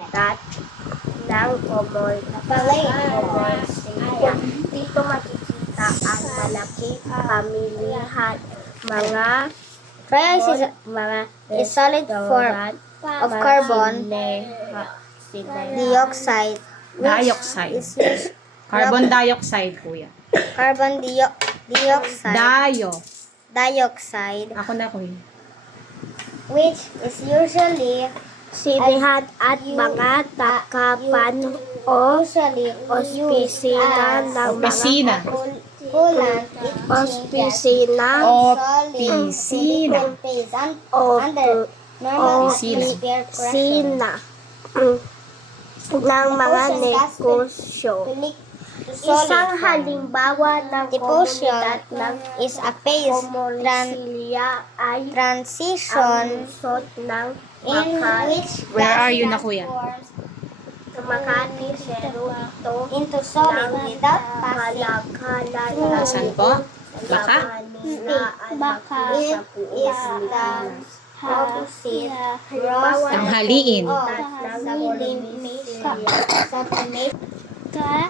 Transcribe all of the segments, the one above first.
habitat ng Comorsia. Dito makikita ang malaki pamilihan mga is solid form of carbon dioxide, Dioxide. is used Carbon dioxide, kuya. carbon dioxide, dioxide, Ako na, kuya. which is usually sinihan at mga takapan o opisina ng Opisina. coolant opisina Opisina. under normal atmosphere pressure. ng mga negosyo. Isang halimbawa ng Diffusion komunidad ng is a phase Comorsia ay ang transition lusot ng in which Where are you na, gas kuya? forms Makati pero ito into solid without passing Nasaan po? Baka? Baka It is the opposite Tanghaliin. of sublimation.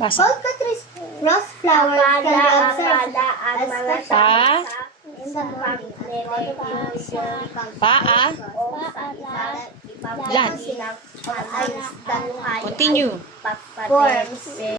Basa. Rose flowers can be observed ang mga Pa? in the morning Paa? Lan. Continue. Continue. forms